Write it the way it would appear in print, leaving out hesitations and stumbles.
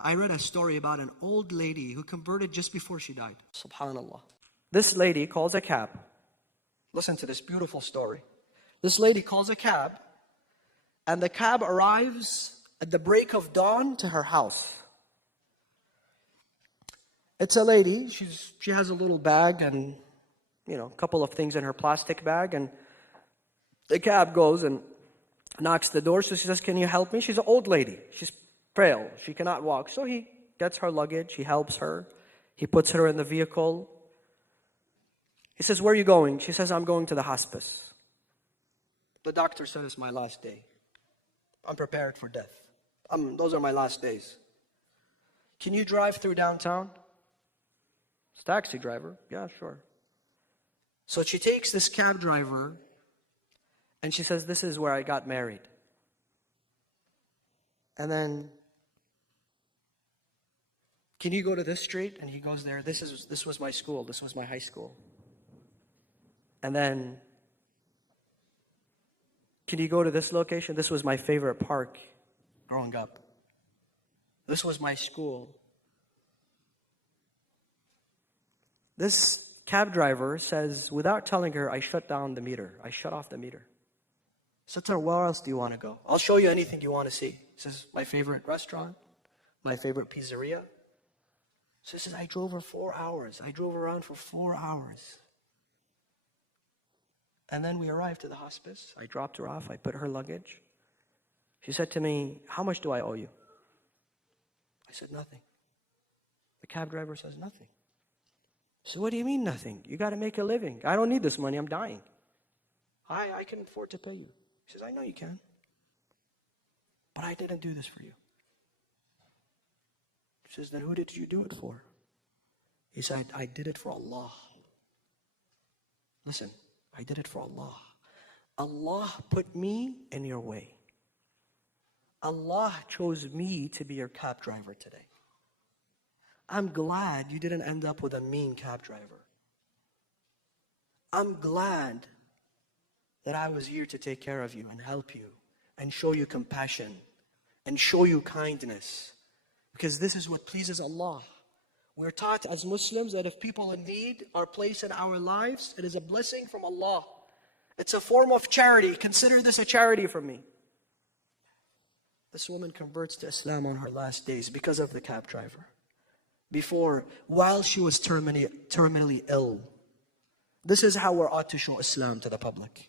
I read a story about an old lady who converted just before she died. Subhanallah. This lady calls a cab. Listen to this beautiful story. This lady calls a cab, and the cab arrives at the break of dawn to her house. It's a lady. She has a little bag and, a couple of things in her plastic bag, and the cab goes and knocks the door. So she says, "Can you help me?" She's an old lady. She's frail. She cannot walk. So he gets her luggage. He helps her. He puts her in the vehicle. He says, "Where are you going?" She says, "I'm going to the hospice. The doctor said it's my last day. I'm prepared for death. Those are my last days. Can you drive through downtown?" It's a taxi driver. "Yeah, sure." So she takes this cab driver, and she says, "This is where I got married." And then, "Can you go to this street?" And he goes there. This was my school. This was my high school. And then, "Can you go to this location? This was my favorite park growing up. This was my school." This cab driver says, without telling her, I shut down the meter. I shut off the meter. So I said, "Where else do you want to go? I'll show you anything you want to see." He says, "My favorite restaurant, my favorite pizzeria." So he says, "I drove her 4 hours. I drove around for 4 hours. And then we arrived to the hospice. I dropped her off. I put her luggage. She said to me, 'How much do I owe you?' I said, 'Nothing.' The cab driver says, 'Nothing.' So what do you mean nothing? You got to make a living. I don't need this money. I'm dying. I can afford to pay you." He says, "I know you can. But I didn't do this for you." She says, "Then who did you do it for?" He said, "I did it for Allah." Listen, I did it for Allah. Allah put me in your way. Allah chose me to be your cab driver today. I'm glad you didn't end up with a mean cab driver. I'm glad that I was here to take care of you and help you and show you compassion and show you kindness, because this is what pleases Allah. We're taught as Muslims that if people in need are placed in our lives, it is a blessing from Allah. It's a form of charity. Consider this a charity from me. This woman converts to Islam on her last days because of the cab driver. While she was terminally ill. This is how we ought to show Islam to the public.